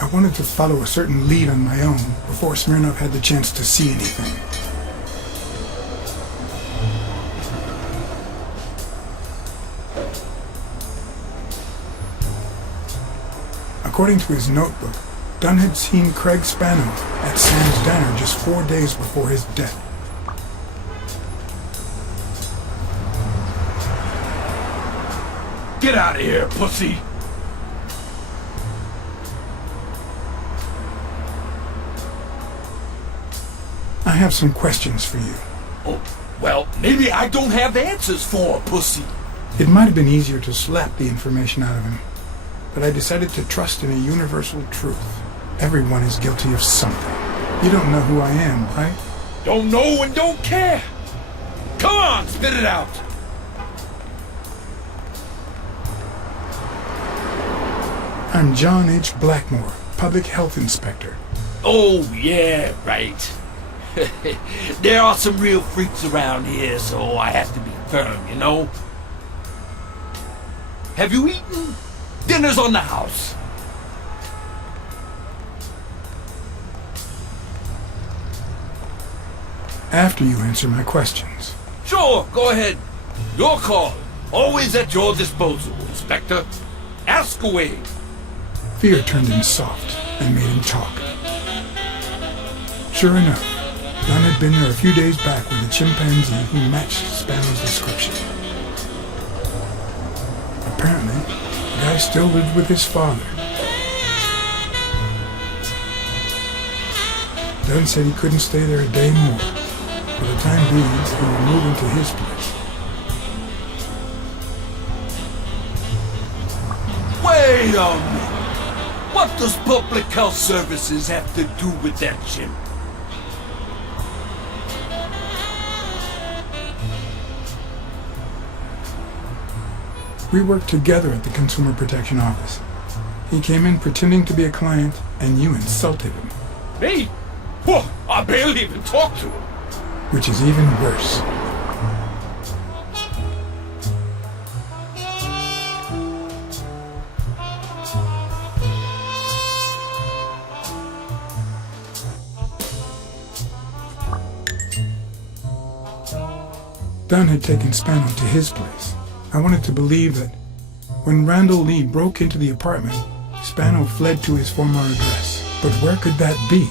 I wanted to follow a certain lead on my own before Smirnov had the chance to see anything. According to his notebook, Dunn had seen Craig Spano at Sam's Diner just 4 days before his death. Get out of here, pussy! I have some questions for you. Oh, well, maybe I don't have answers for, pussy. It might have been easier to slap the information out of him, but I decided to trust in a universal truth. Everyone is guilty of something. You don't know who I am, right? Don't know and don't care. Come on, spit it out. I'm John H. Blackmore, Public Health Inspector. Oh, yeah, right. There are some real freaks around here, so I have to be firm, you know? Have you eaten? Dinner's on the house. After you answer my questions. Sure, go ahead. Your call. Always at your disposal, Inspector. Ask away. Fear turned him soft and made him talk. Sure enough, Dunn had been there a few days back with a chimpanzee who matched Spano's description. Apparently, the guy still lived with his father. Dunn said he couldn't stay there a day more. For the time being, he would move into his place. Wait a minute. What does Public Health Services have to do with that chimp? We worked together at the Consumer Protection Office. He came in pretending to be a client, and you insulted him. Me? Whoa, I barely even talked to him. Which is even worse. Dunn had taken Spano to his place. I wanted to believe that when Randall Lee broke into the apartment, Spano fled to his former address. But where could that be?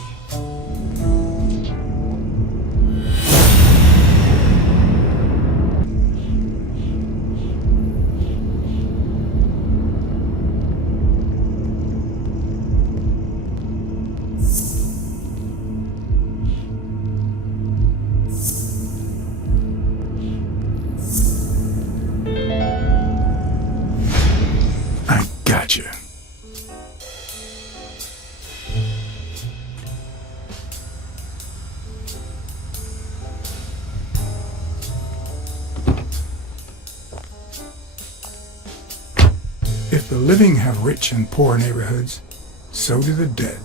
Gotcha. If the living have rich and poor neighborhoods, so do the dead.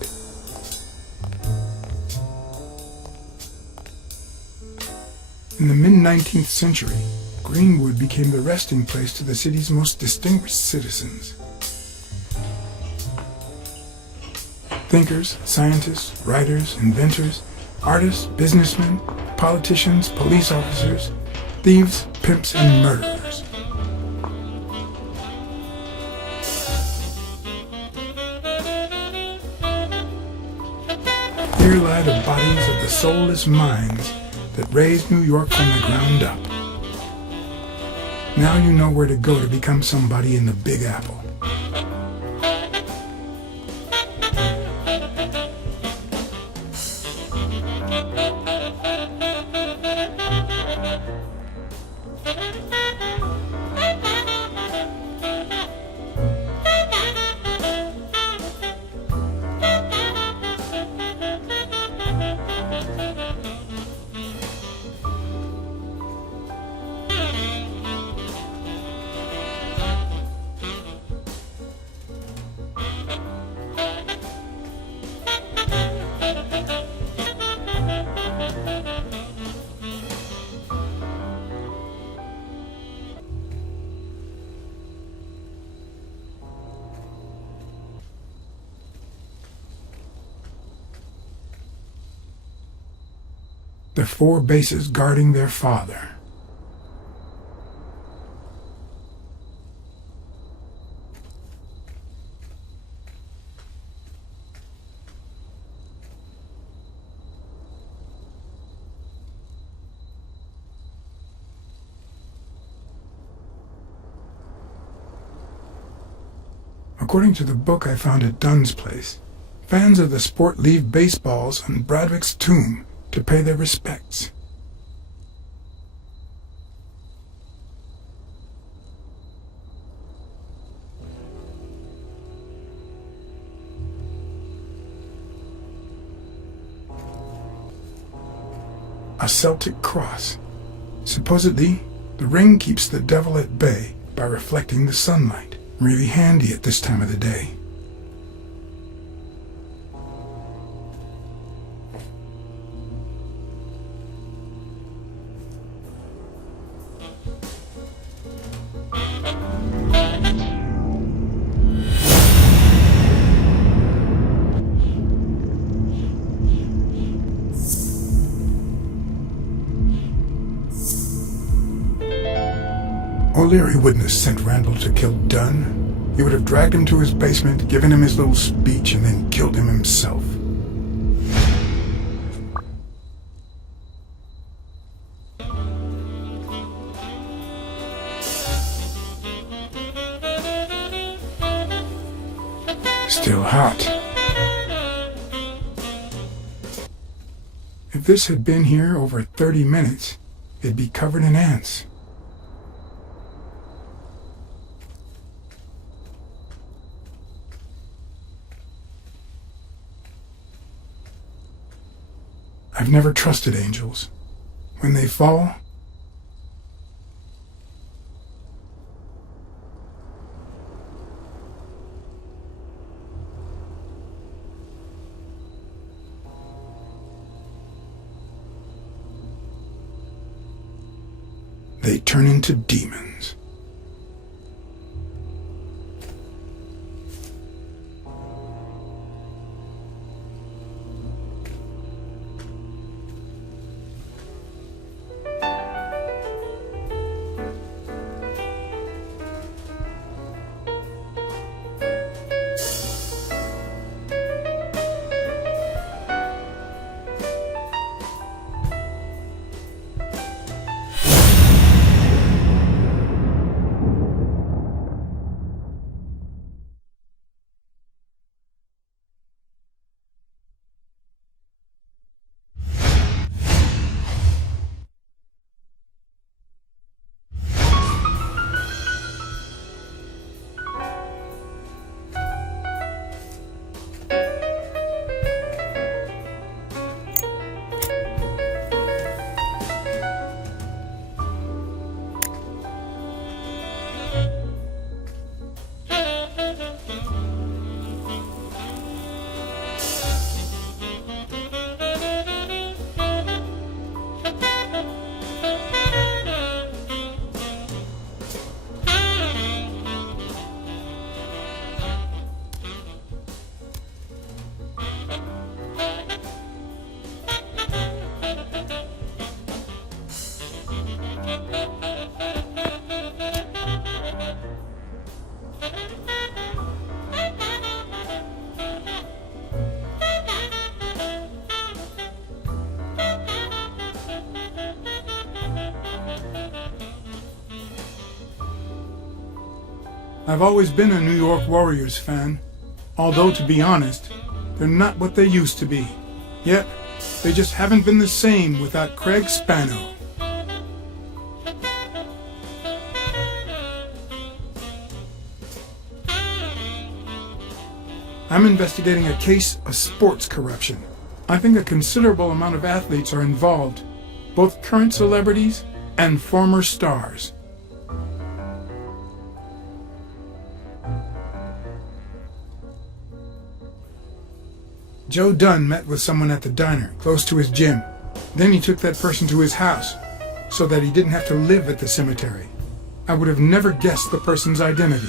In the mid-19th century, Greenwood became the resting place to the city's most distinguished citizens. Thinkers, scientists, writers, inventors, artists, businessmen, politicians, police officers, thieves, pimps, and murderers. Here lie the bodies of the soulless minds that raised New York from the ground up. Now you know where to go to become somebody in the Big Apple. the 4 bases guarding their father. According to the book I found at Dunn's place, fans of the sport leave baseballs on Bradwick's tomb to pay their respects. A Celtic cross. Supposedly, the ring keeps the devil at bay by reflecting the sunlight. Really handy at this time of the day. O'Leary wouldn't have sent Randall to kill Dunn. He would have dragged him to his basement, given him his little speech, and then killed him himself. Still hot. If this had been here over 30 minutes, it'd be covered in ants. I've never trusted angels. When they fall, they turn into demons. I've always been a New York Warriors fan, although to be honest, they're not what they used to be. Yet, they just haven't been the same without Craig Spano. I'm investigating a case of sports corruption. I think a considerable amount of athletes are involved, both current celebrities and former stars. Joe Dunn met with someone at the diner, close to his gym. Then he took that person to his house, so that he didn't have to live at the cemetery. I would have never guessed the person's identity.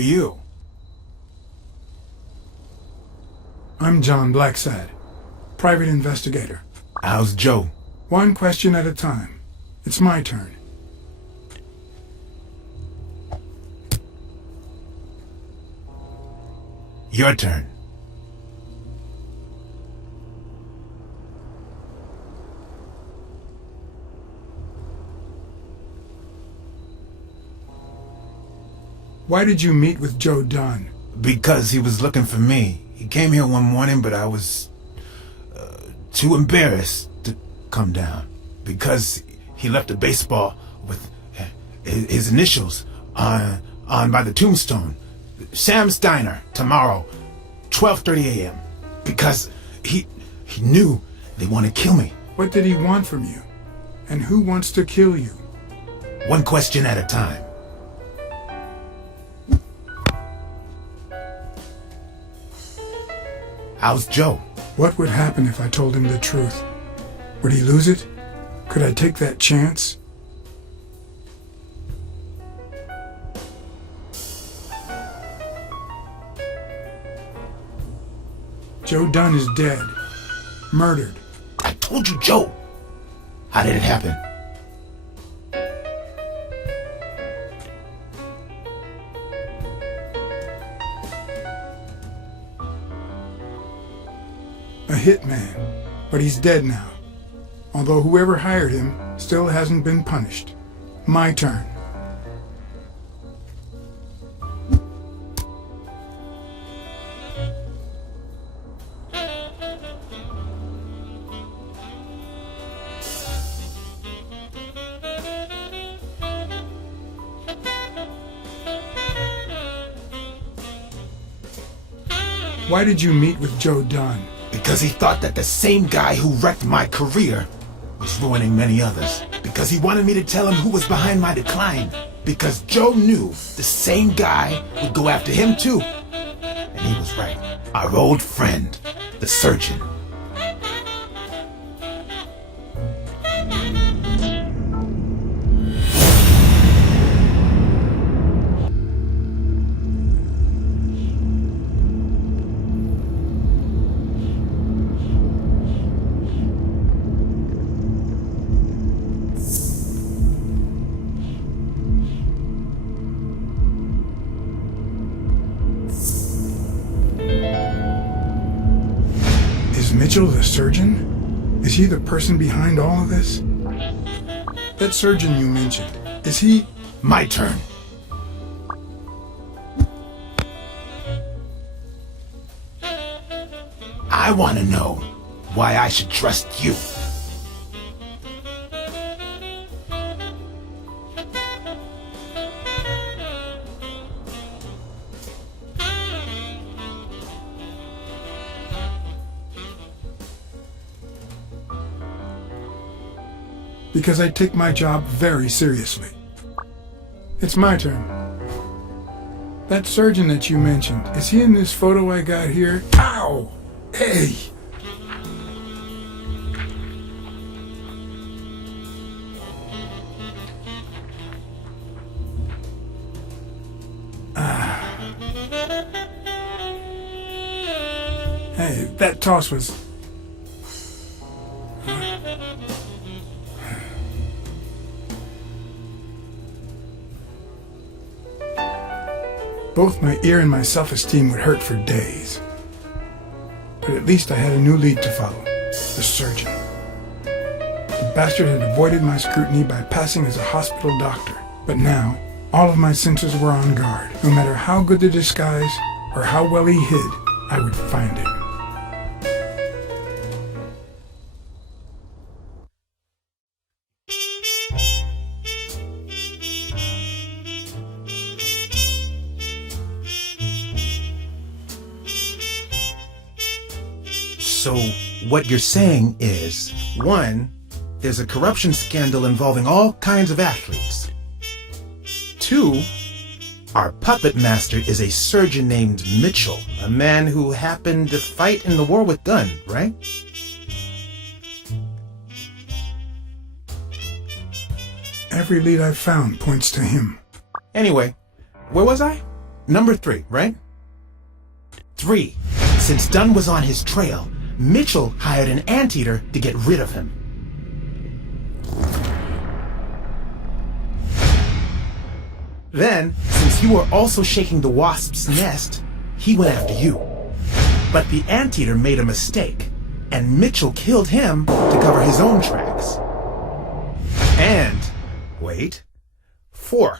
you? I'm John Blacksad, private investigator. How's Joe? One question at a time. It's my turn. Your turn. Why did you meet with Joe Dunn? Because he was looking for me. He came here one morning, but I was too embarrassed to come down. Because he left a baseball with his initials on by the tombstone. Sam's Diner, tomorrow, 12:30 a.m. Because he knew they want to kill me. What did he want from you? And who wants to kill you? One question at a time. How's Joe? What would happen if I told him the truth? Would he lose it? Could I take that chance? Joe Dunn is dead. Murdered. I told you, Joe. How did it happen? A hitman. But he's dead now. Although whoever hired him still hasn't been punished. My turn. Why did you meet with Joe Dunn? Because he thought that the same guy who wrecked my career was ruining many others. Because he wanted me to tell him who was behind my decline. Because Joe knew the same guy would go after him too. And he was right. Our old friend, the surgeon. Is Mitchell the surgeon? Is he the person behind all of this? That surgeon you mentioned, is he... My turn. I want to know why I should trust you. Because I take my job very seriously. It's my turn. That surgeon that you mentioned, is he in this photo I got here? Ow! Hey! Hey, that toss was... Both my ear and my self-esteem would hurt for days. But at least I had a new lead to follow. The surgeon. The bastard had avoided my scrutiny by passing as a hospital doctor. But now, all of my senses were on guard. No matter how good the disguise, or how well he hid, I would find him. So, what you're saying is, 1, there's a corruption scandal involving all kinds of athletes. 2, our puppet master is a surgeon named Mitchell, a man who happened to fight in the war with Dunn, right? Every lead I've found points to him. Anyway, where was I? Number 3, right? 3. Since Dunn was on his trail, Mitchell hired an anteater to get rid of him. Then, since you were also shaking the wasp's nest, he went after you. But the anteater made a mistake, and Mitchell killed him to cover his own tracks. And, wait, 4.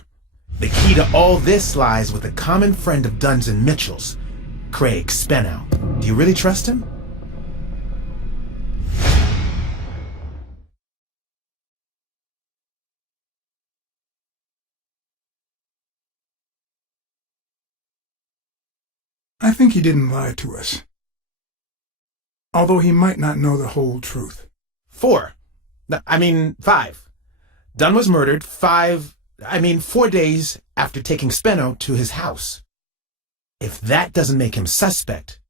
The key to all this lies with a common friend of Dunn's and Mitchell's, Craig Spenow. Do you really trust him? I think he didn't lie to us, although he might not know the whole truth. 5. Dunn was murdered 4 days after taking Speno to his house. If that doesn't make him suspect,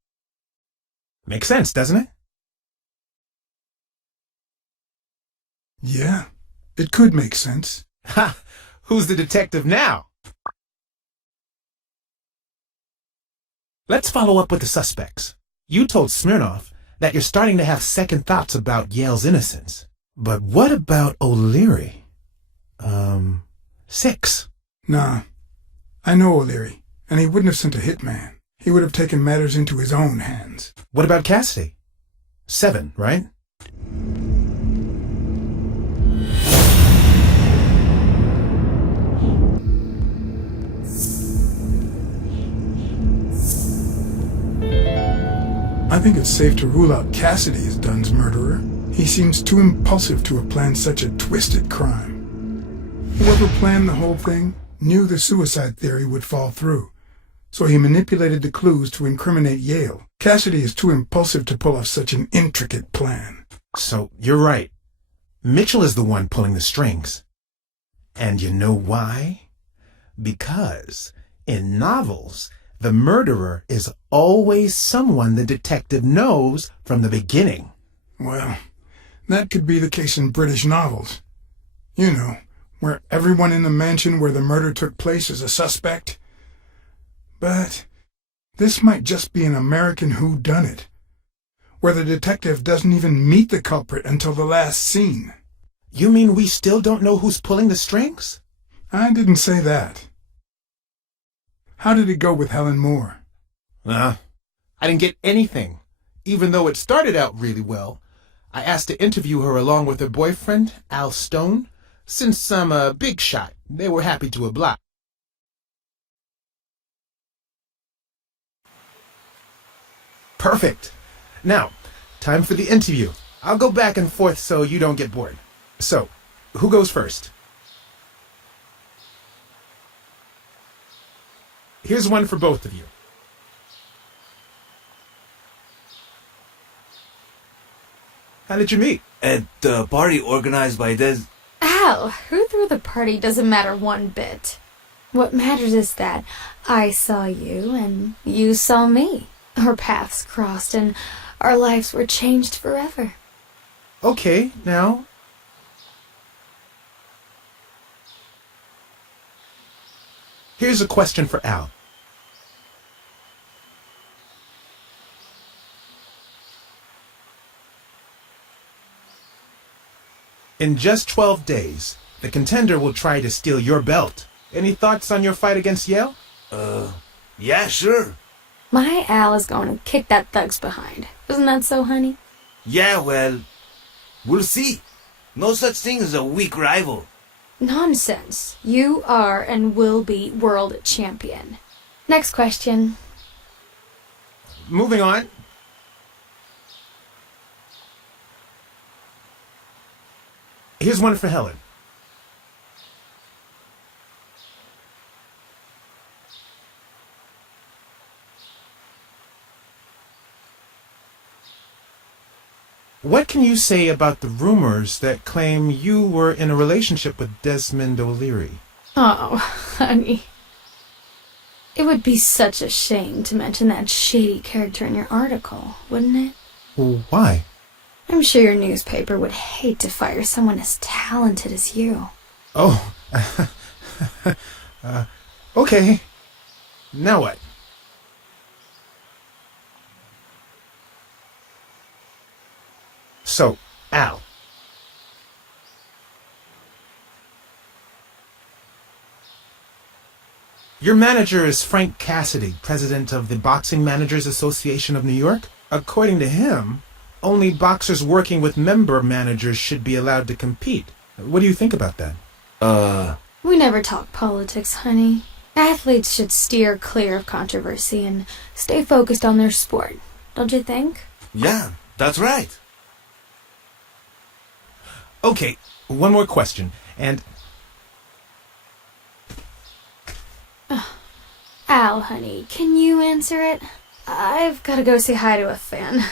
makes sense, doesn't it? Yeah, it could make sense. Ha! Who's the detective now? Let's follow up with the suspects. You told Smirnoff that you're starting to have second thoughts about Yale's innocence. But what about O'Leary? 6. Nah, I know O'Leary, and he wouldn't have sent a hitman. He would have taken matters into his own hands. What about Cassidy? 7, right? I think it's safe to rule out Cassidy as Dunn's murderer. He seems too impulsive to have planned such a twisted crime. Whoever planned the whole thing knew the suicide theory would fall through, so he manipulated the clues to incriminate Yale. Cassidy is too impulsive to pull off such an intricate plan. So, you're right. Mitchell is the one pulling the strings. And you know why? Because in novels, the murderer is always someone the detective knows from the beginning. Well, that could be the case in British novels. You know, where everyone in the mansion where the murder took place is a suspect. But this might just be an American whodunit, where the detective doesn't even meet the culprit until the last scene. You mean we still don't know who's pulling the strings? I didn't say that. How did it go with Helen Moore? I didn't get anything, even though it started out really well. I asked to interview her along with her boyfriend, Al Stone. Since I'm a big shot, they were happy to oblige. Perfect. Now, time for the interview. I'll go back and forth so you don't get bored. So, who goes first? Here's one for both of you. How did you meet? At the party organized by Des. Al, who threw the party doesn't matter one bit. What matters is that I saw you and you saw me. Our paths crossed and our lives were changed forever. Okay, now. Here's a question for Al. In just 12 days, the contender will try to steal your belt. Any thoughts on your fight against Yale? Yeah, sure. My Al is going to kick that thug's behind. Isn't that so, honey? Yeah, well, we'll see. No such thing as a weak rival. Nonsense. You are and will be world champion. Next question. Moving on. Here's one for Helen. What can you say about the rumors that claim you were in a relationship with Desmond O'Leary? Oh, honey. It would be such a shame to mention that shady character in your article, wouldn't it? Well, why? I'm sure your newspaper would hate to fire someone as talented as you. Oh, okay. Now what? So, Al. Your manager is Frank Cassidy, president of the Boxing Managers Association of New York. According to him, only boxers working with member managers should be allowed to compete. What do you think about that? We never talk politics, honey. Athletes should steer clear of controversy and stay focused on their sport. Don't you think? Yeah, that's right. Okay, one more question, and... Al, honey, can you answer it? I've got to go say hi to a fan.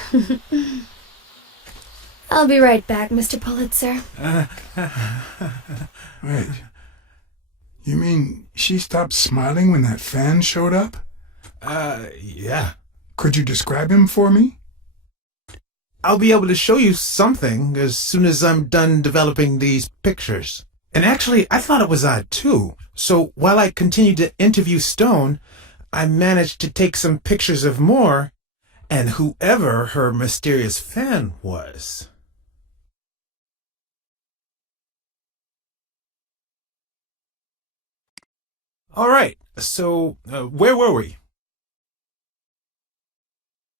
I'll be right back, Mr. Pulitzer. Wait. You mean she stopped smiling when that fan showed up? Yeah. Could you describe him for me? I'll be able to show you something as soon as I'm done developing these pictures. And actually, I thought it was odd, too. So while I continued to interview Stone, I managed to take some pictures of Moore and whoever her mysterious fan was. All right, so where were we?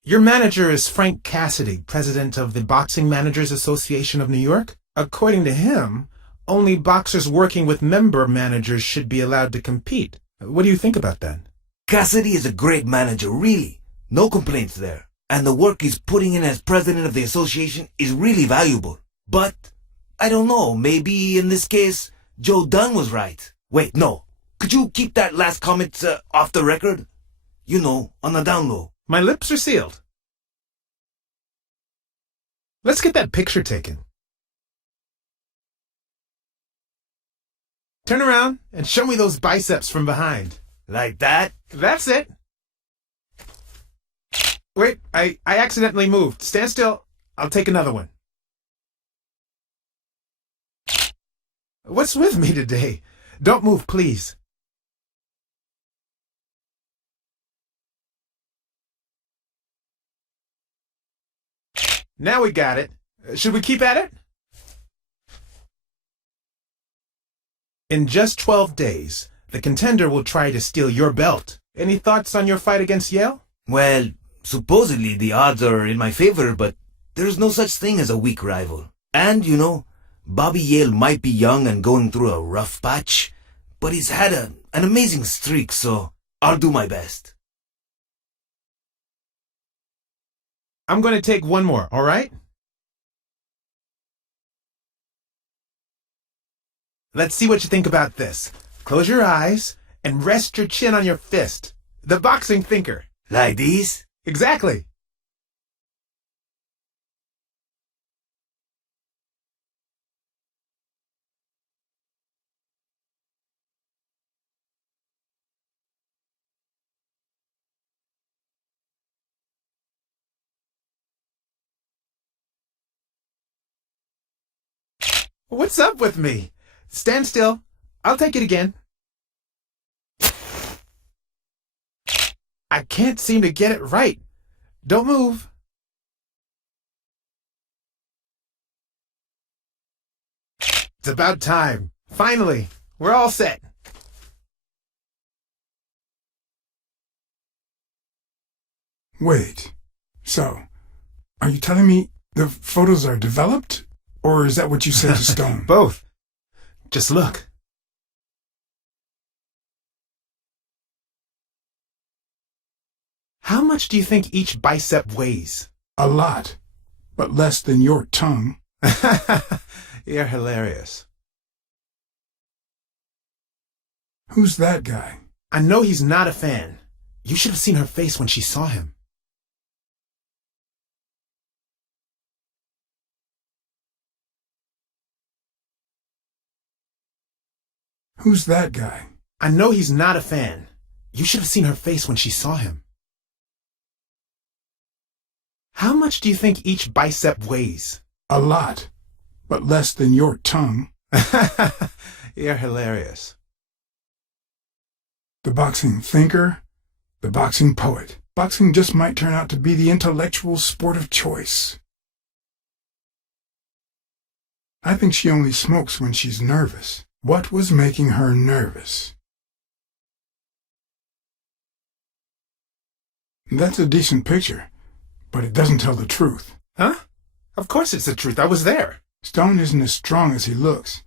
Your manager is Frank Cassidy, president of the Boxing Managers Association of New York. According to him, only boxers working with member managers should be allowed to compete. What do you think about that? Cassidy is a great manager, really. No complaints there. And the work he's putting in as president of the association is really valuable. But, I don't know, maybe in this case, Joe Dunn was right. Wait, no. Could you keep that last comment off the record? You know, on the down low. My lips are sealed. Let's get that picture taken. Turn around and show me those biceps from behind. Like that? That's it. Wait, I accidentally moved. Stand still. I'll take another one. What's with me today? Don't move, please. Now we got it. Should we keep at it? In just 12 days, the contender will try to steal your belt. Any thoughts on your fight against Yale? Well, supposedly the odds are in my favor, but there's no such thing as a weak rival. And, you know, Bobby Yale might be young and going through a rough patch, but he's had an amazing streak, so I'll do my best. I'm going to take one more, all right? Let's see what you think about this. Close your eyes and rest your chin on your fist. The boxing thinker. Like these? Exactly. What's up with me? Stand still. I'll take it again. I can't seem to get it right. Don't move. It's about time. Finally, we're all set. Wait. So, are you telling me the photos are developed? Or is that what you said to Stone? Both. Just look. How much do you think each bicep weighs? A lot, but less than your tongue. You're hilarious. Who's that guy? I know he's not a fan. You should have seen her face when she saw him. Who's that guy? I know he's not a fan. You should have seen her face when she saw him. How much do you think each bicep weighs? A lot, but less than your tongue. You're hilarious. The boxing thinker? The boxing poet. Boxing just might turn out to be the intellectual sport of choice. I think she only smokes when she's nervous. What was making her nervous? That's a decent picture, but it doesn't tell the truth. Huh? Of course it's the truth. I was there. Stone isn't as strong as he looks,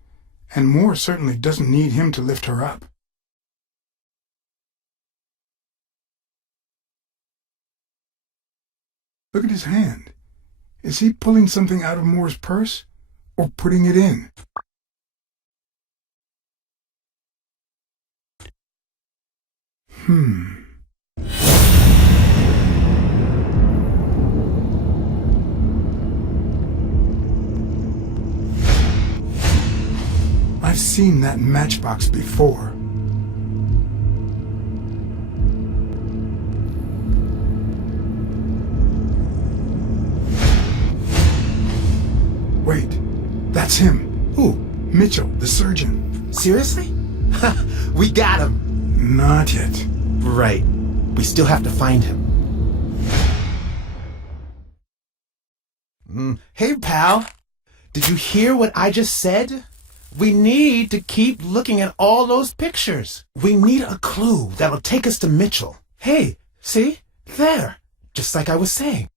and Moore certainly doesn't need him to lift her up. Look at his hand. Is he pulling something out of Moore's purse, or putting it in? I've seen that matchbox before. Wait, that's him. Who? Mitchell, the surgeon. Seriously? We got him. Not yet. Right. We still have to find him. Hey, pal. Did you hear what I just said? We need to keep looking at all those pictures. We need a clue that'll take us to Mitchell. Hey, see? There. Just like I was saying.